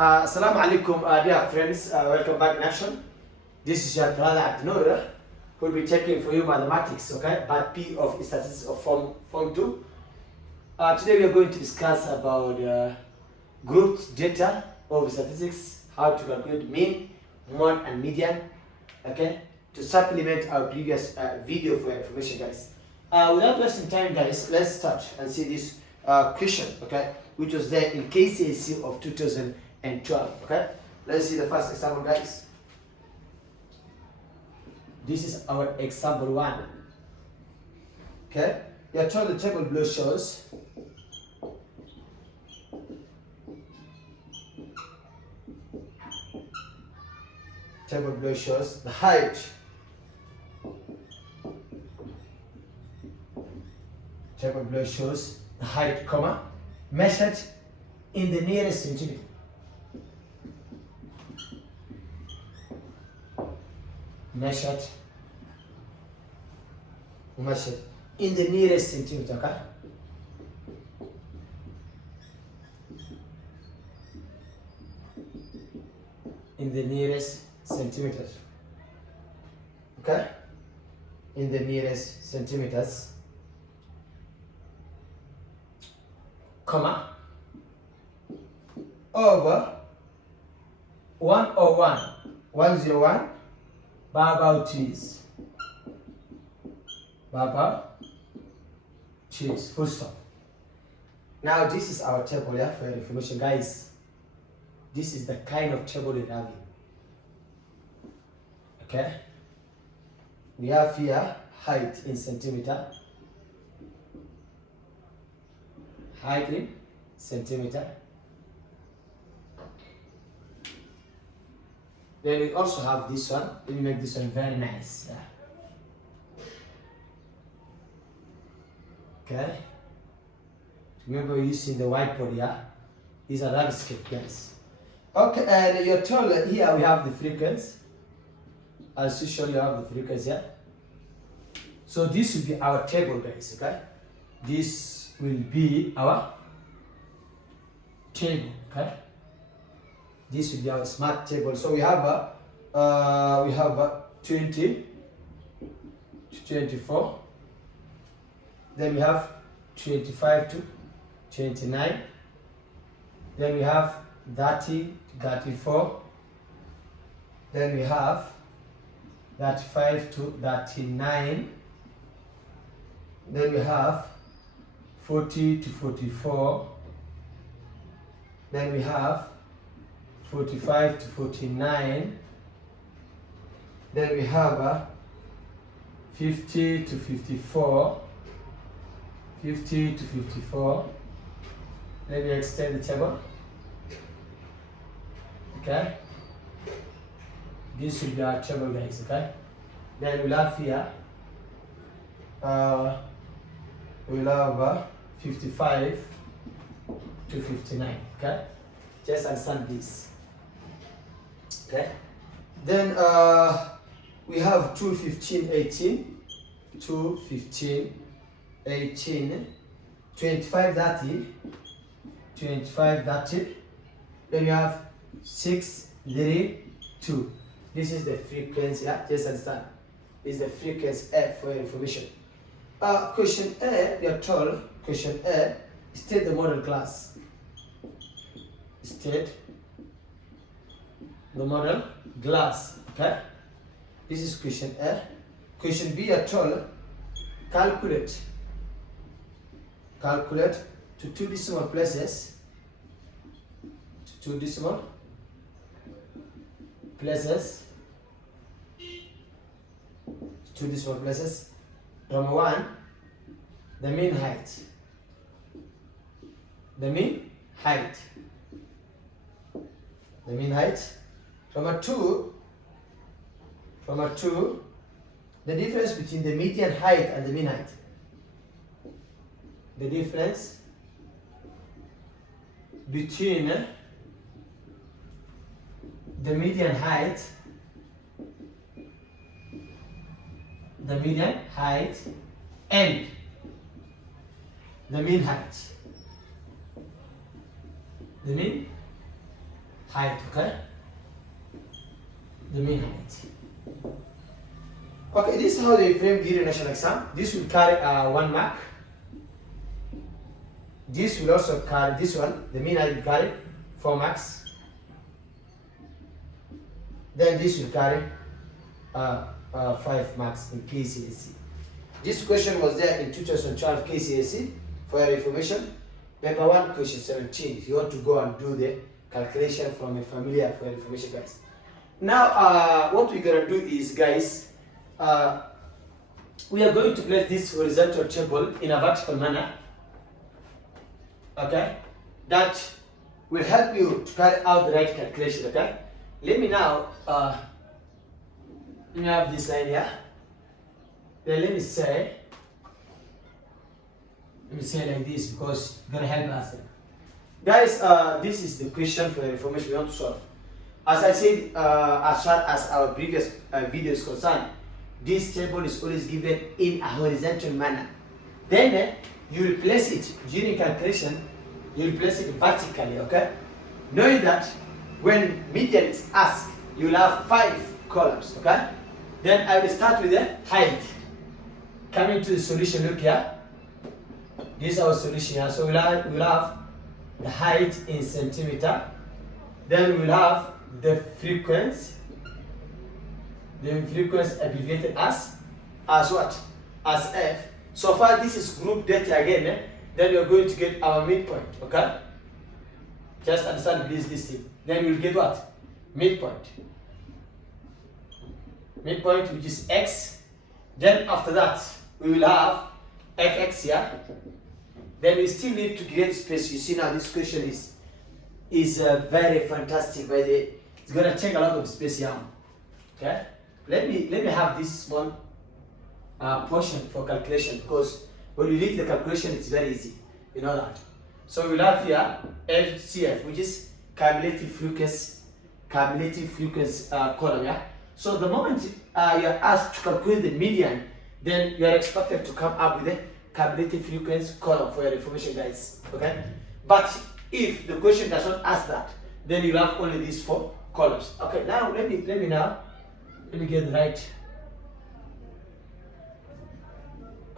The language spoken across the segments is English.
Assalamu alaikum, dear friends. Welcome back in action. This is your brother Abdinur, who will be taking for you mathematics, okay? Part P of statistics of form 2. Today we are going to discuss about grouped data of statistics, how to calculate mean, mode, and median, okay? To supplement our previous video for your information, guys. Without wasting time, guys, let's start and see this question, okay? Which was there in KCSE of 2012, okay? Let's see the first example, guys. This is our example 1, okay? You are told the table below shows the height. Table below shows the height, comma, measured in the nearest centimeter. Measured in the nearest centimeter, okay? In the nearest centimeters, okay? In the nearest centimeters, comma, over 101 barbell cheese. Full stop. Now this is our table, yeah, for your information, guys. This is the kind of table we have. Okay? We have here height in centimeter. Height in centimeter. Then we also have this one. Let me make this one very nice. Yeah. Okay. Remember we're using the whiteboard, yeah? These are rough scale, guys. Okay, and you're told that here we have the frequency. As usual, you have the frequency, yeah? So this will be our table, guys, okay? This will be our table, okay? This will be our smart table. So we have a 20 to 24. Then we have 25 to 29. Then we have 30 to 34. Then we have 35 to 39. Then we have 40 to 44. Then we have 45 to 49. Then we have 50 to 54. 50 to 54. Let me extend the table. Okay. This will be our table, guys, okay? Then we'll have here, we'll have 55 to 59, okay? Just understand this. Okay. Then we have 2, 15, 18, 2, 15, 18, 25, 30, 25, 30. Then you have 6, 3, 2. This is the frequency, yeah? Just understand. This is the frequency F for your information. Question A, we are told, question A, state the model class. State the model glass, okay? This is question A. Question B, are told calculate to 2 decimal places, Number 1, the mean height. Number 2, the difference between the median height and the mean height. The difference between the median height and the mean height. The mean height, okay? The mean height. Okay, this is how they frame during national exam. This will carry 1 mark. This will also carry this one, the mean height will carry 4 marks. Then this will carry 5 marks in KCSE. This question was there in 2012 KCSE for your information. Paper 1, question 17. If you want to go and do the calculation from a familiar for your information, guys. Now, what we're gonna do is, guys, we are going to place this horizontal table in a vertical manner. Okay, that will help you to carry out the right calculation. Okay, let me now let me have this line here. Then let me say like this because it's gonna help us, guys. This is the question for the information we want to solve. As I said, as far as our previous video is concerned, this table is always given in a horizontal manner. Then you replace it during calculation. You replace it vertically, okay? Knowing that when median is asked, you'll have 5 columns, okay? Then I will start with the height. Coming to the solution, look here. This is our solution here. So we'll have the height in centimeter. Then we'll have the frequency. The frequency abbreviated as what? As F. So far this is group data again. Then you're going to get our midpoint, okay? Just understand please this thing. Then we'll get what? Midpoint. Midpoint, which is X. Then after that, we will have Fx here. Then we still need to create space. You see now this question is very fantastic, by the way. It's gonna take a lot of space here. Okay? Let me have this one portion for calculation, because when you read the calculation, it's very easy. You know that. So we'll have here FCF, which is cumulative frequency column. Yeah. So the moment you are asked to calculate the median, then you are expected to come up with a cumulative frequency column for your information, guys. Okay. But if the question does not ask that, then you have only these 4 columns. Okay. Now let me get the right.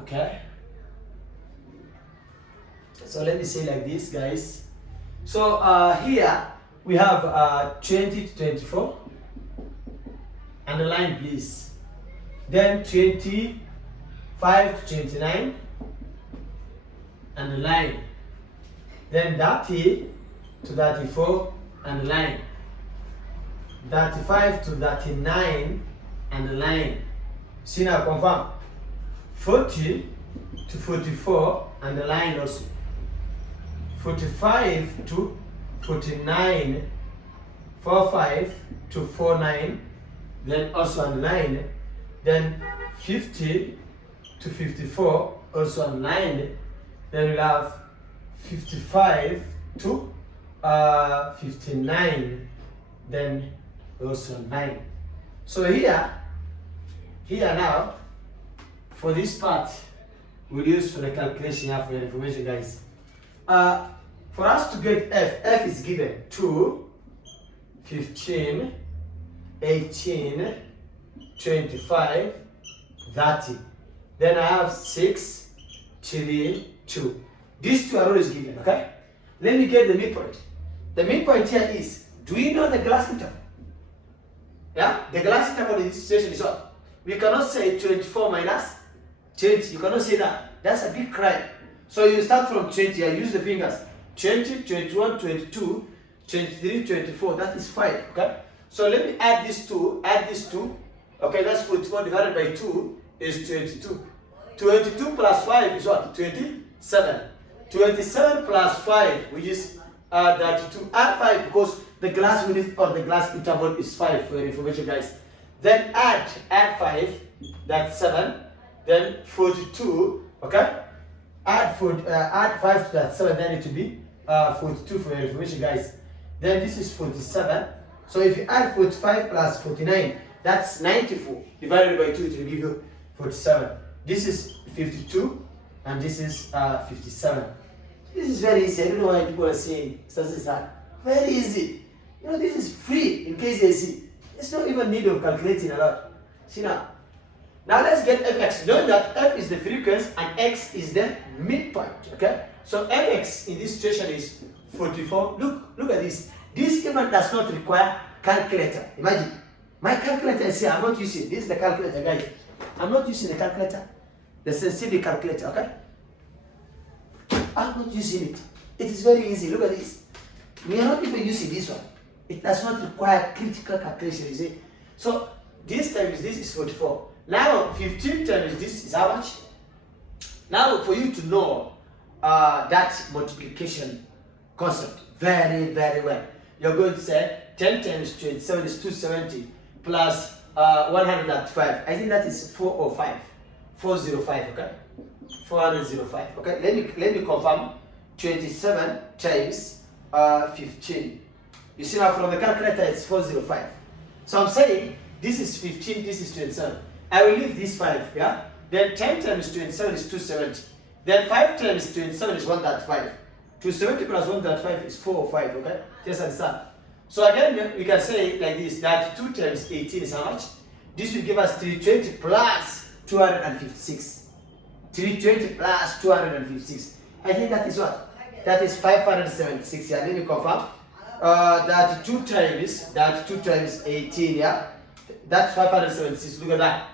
Okay. So let me say like this, guys. So here we have 20 to 24. Underline please. Then 25 to 29. Underline. Then 30 to 34. Underline. 35 to 39. Underline. See now, confirm. 40 to 44. Underline also. 45 to 49, 45 to 49, then also underline. Then 50 to 54, also underline. Then we'll have 55 to 59, then also underline. So here now, for this part, we'll use for the calculation here for your information, guys. For us to get F is given 2, 15, 18, 25, 30. Then I have 6, 3, 2. These 2 are always given, okay? Let me get the midpoint. The midpoint here is, do you know the glass interval? Yeah? The glass interval in this situation is what? We cannot say 24 minus 20. You cannot say that. That's a big crime. So you start from 20, I use the fingers. 20, 21, 22, 23, 24, that is 5, okay? So let me add this 2, okay, that's 44 divided by 2 is 22. 22 plus 5 is what? 27. 27 plus 5, which is 32. Add 5 because the glass unit or the glass interval is 5 for your information, guys. Then add 5, that's 7. Then 42, okay? Add 5 to that 7, then it will be 42 for your information, guys. Then this is 47. So if you add 45 plus 49, that's 94. Divided by 2, it will give you 47. This is 52, and this is 57. This is very easy. I don't know why people are saying it doesn't start. Very easy. You know, this is free in case they see. It's not even need of calculating a lot. See now. Now let's get fx. Note that f is the frequency and x is the midpoint. Okay? So fx in this situation is 44. Look at this. This even does not require calculator. Imagine. My calculator is here. I'm not using it. This is the calculator, guys. I'm not using the calculator. The sensitivity calculator, okay? I'm not using it. It is very easy. Look at this. We are not even using this one. It does not require critical calculation, you see. So this times this is 44. Now 15 times this is how much? Now for you to know that multiplication concept very well, you're going to say 10 times 27 is 270 plus 105. I think that is 405. 405, okay? 405, okay? Let me confirm. 27 times 15. You see now from the calculator it's 405. So I'm saying this is 15, this is 27. I will leave this 5, yeah? Then 10 times 27 is 270. Then 5 times 27 is 135. 270 plus 135 is 405, okay? Just understand. So again, we can say like this, that 2 times 18 is how much? This will give us 320 plus 256. 320 plus 256. I think that is what? That is 576. Yeah, let me confirm. That 2 times 18, yeah? That's 576. Look at that.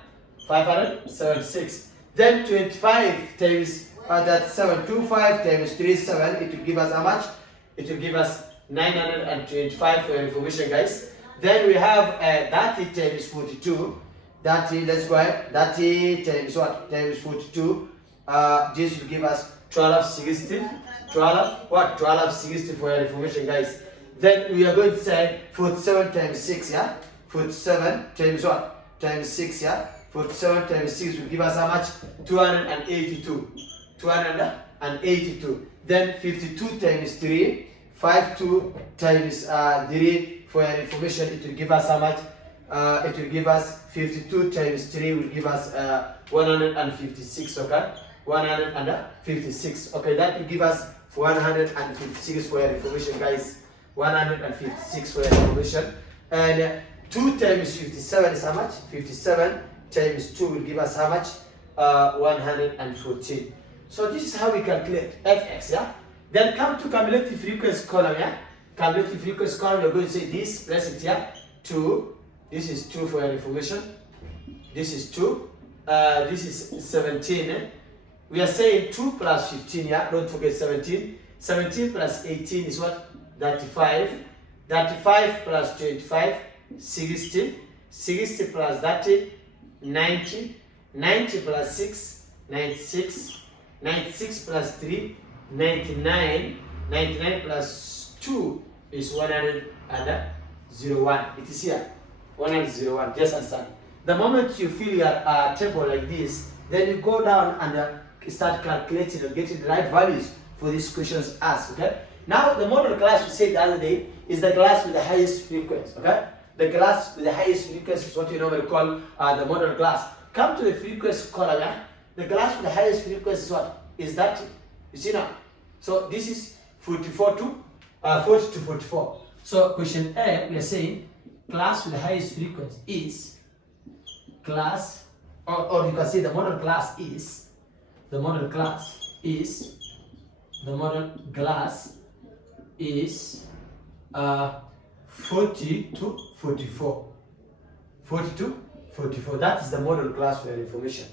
576. Then 25 times that's 725 times 37. It will give us how much? It will give us 925 for your information, guys. Then we have 30 times 42. 30, let's go ahead. 30 times what? Times 42. This will give us 1260. 1260 for your information, guys. Then we are going to say 47 times 6, yeah? 47 times what? Times 6, yeah? 47 times 6 will give us how much? 282. 282. Then 52 times 3. 52 times 3 for your information, it will give us how much? It will give us 52 times 3 will give us 156, okay? 156. Okay, that will give us 156 for your information, guys. 156 for your information. And 2 times 57 is how much? 57 times 2 will give us how much? 114. So this is how we calculate fx, yeah? Then come to cumulative frequency column, yeah? Cumulative frequency column, you're going to say this, place it here, 2. This is 2 for your information. This is 2. This is 17. Eh? We are saying 2 plus 15, yeah? Don't forget 17. 17 plus 18 is what? 35. 35 plus 25, 60. 60 plus 30, 90. 90 plus 6, 96. 96 plus 3, 99. 99 plus 2 is 101. It is here. 101. Just understand. The moment you fill your table like this, then you go down and start calculating and getting the right values for these questions asked. Okay. Now the model class we said the other day is the class with the highest frequency. Okay. The class with the highest frequency is what you normally call the model class. Come to the frequency column. Yeah? The class with the highest frequency is what? Is that? You see now. So this is 44 to 40 to 44. So question A, we are saying class with the highest frequency is class, or you can say the model class is 40 to 44. 40 to 44. That is the model class for your information.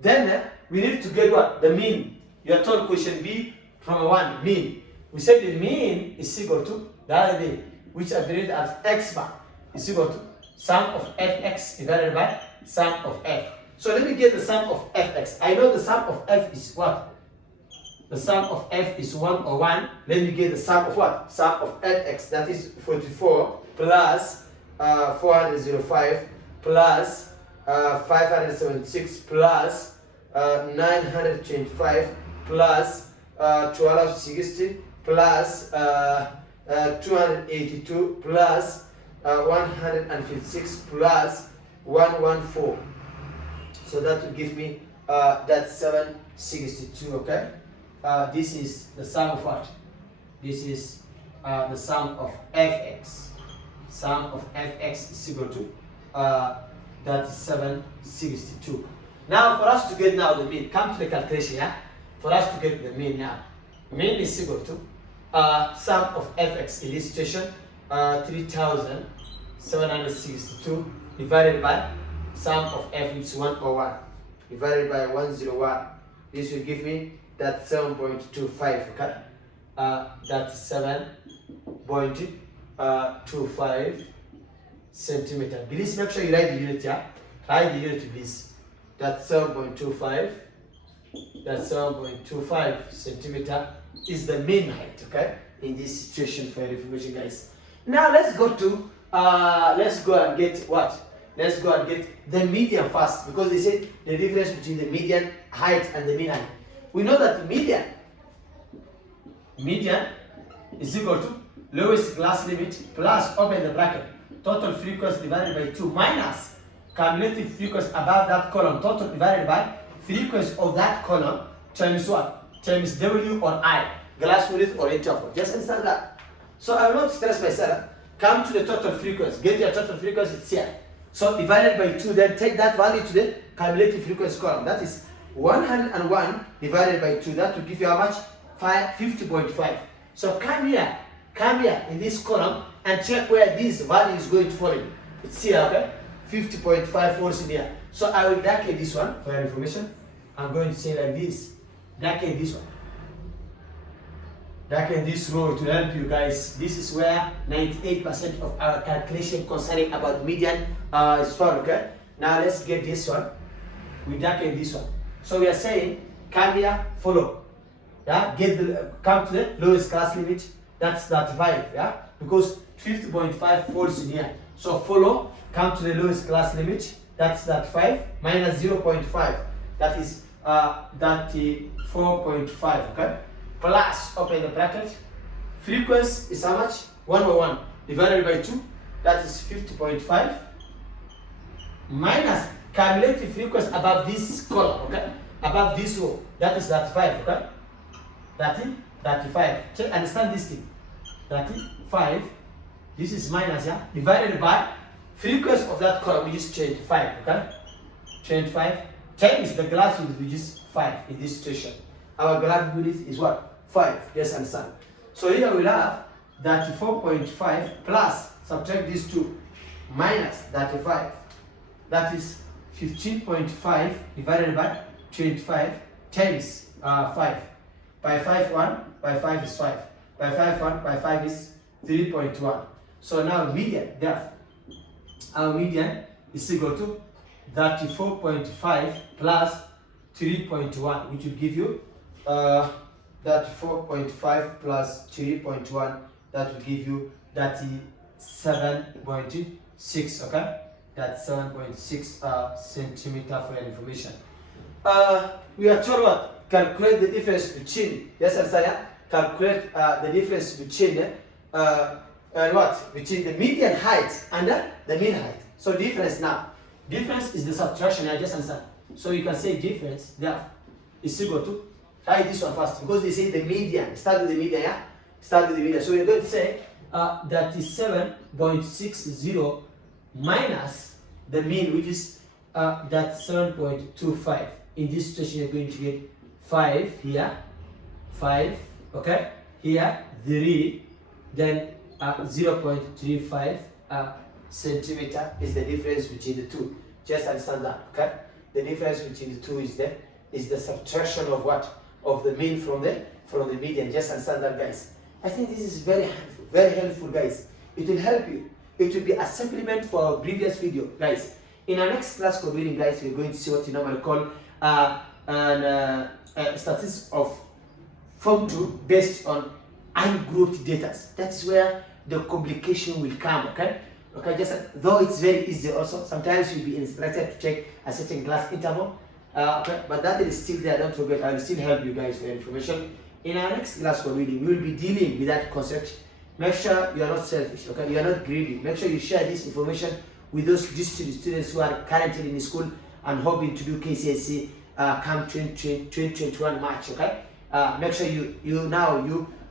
Then we need to get what? The mean. You are told question B from 1, mean. We said the mean is equal to the other day, which I believe as x bar is equal to sum of fx divided by sum of f. So let me get the sum of fx. I know the sum of f is what? The sum of f is 101. Let me get the sum of what? Sum of fx. That is 44 plus 405 plus 576 plus 925 plus 1260 plus 282 plus 156 plus 114. So that will give me that 762. Okay. This is the sum of what? This is the sum of fx. sum of fx is equal to that is 762. Now for us to get now the mean, come to the calculation, yeah? For us to get the mean now, mean is equal to sum of fx in this situation, 3762 divided by sum of f is 101 divided by 101. This will give me that 7.25, okay? That's 7.25 centimeter. Please make sure you write the unit, yeah? Write the unit, please. That's 7.25. That 7.25 centimeter is the mean height, okay? In this situation for your information, guys. Now let's go to let's go and get what? Let's go and get the median first, because they said the difference between the median height and the mean height. We know that the median is equal to lowest class limit plus, open the bracket, total frequency divided by 2 minus cumulative frequency above that column, total divided by frequency of that column times what? Times W or I, glass width or interval. Just understand that. So I will not stress myself. Come to the total frequency. Get your total frequency, it's here. So divided by 2, then take that value to the cumulative frequency column. That is 101 divided by 2. That will give you how much? 50.5. So come here in this column and check where this value is going to fall in. It's here, okay? 50.5 falls in here. So I will darken this one for your information. I'm going to say like this. Darken this one. Darken this row to help you guys. This is where 98% of our calculation concerning about median is found, okay? Now let's get this one. We darken this one. So we are saying, come here, follow. Yeah, come to the lowest class limit. That's 35, yeah? Because 50.5 falls in here. So follow, come to the lowest class limit. That's 35 minus 0.5. That is 34.5, okay? Plus, open the bracket. Frequency is how much? 101 divided by 2. That is 50.5 minus cumulative frequency above this column, okay? Above this row. That is 35, okay? 35. Check, understand this thing. 35. This is minus, yeah? Divided by frequency of that column, which is 25, okay? 25 times the glass width, which is 5 in this situation. Our glass width is what? 5. Yes, understand. So here we'll have 34.5 plus, subtract these 2, minus 35. That is 15.5 divided by 25 times 5. By 5, 1. By 5 is 5. By 5, 1. By 5 is 3.1. So now median, therefore, our median is equal to 34.5 plus 3.1, which will give you 34.5 plus 3.1, that will give you 37.6, okay? That's 7.6 centimeter for your information. We are told what? Calculate the difference between, yes, Ansaya? Calculate the difference between what? Between the median height and the mean height. So difference now. Difference is the subtraction, I just understand. So you can say difference, therefore, is equal to, try this one first, because they say the median. Start with the median, yeah? Start with the median. So we're going to say that is 7.60 minus the mean, which is that's 7.25. In this situation, you're going to get 5 here, 5, okay? Here, 3, then 0.35 centimeter is the difference between the two. Just understand that, okay? The difference between the two is the subtraction of what? Of the mean from the median. Just understand that, guys. I think this is very helpful, guys. It will help you. It will be a supplement for our previous video, guys. In our next class code reading, guys, we're going to see what you normally call statistics of Form 2 based on ungrouped data. That's where the complication will come, okay? Okay, just though it's very easy also, sometimes you'll be instructed to check a certain class interval. Okay, but that is still there, don't forget, I will still help you guys for your information. In our next class code reading, we will be dealing with that concept. Make sure you are not selfish, okay? You are not greedy. Make sure you share this information with those students who are currently in school and hoping to do KCSE come 2021 March, okay? Make sure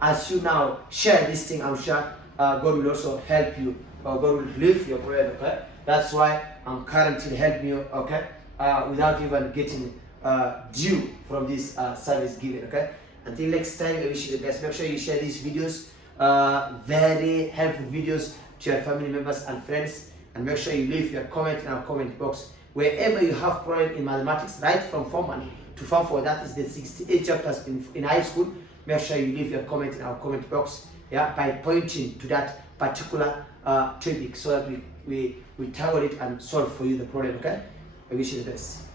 as you now share this thing, I'm sure God will also help you, or God will relieve your problem, okay? That's why I'm currently helping you, okay? Without even getting due from this service given, okay? Until next time, I wish you the best. Make sure you share these videos, very helpful videos, to your family members and friends, and make sure you leave your comment in our comment box. Wherever you have problem in mathematics, right from Form 1 to Form 4, that is the 68 chapters in high school, make sure you leave your comment in our comment box, yeah, by pointing to that particular topic, so that we tackle it and solve for you the problem, okay? I wish you the best.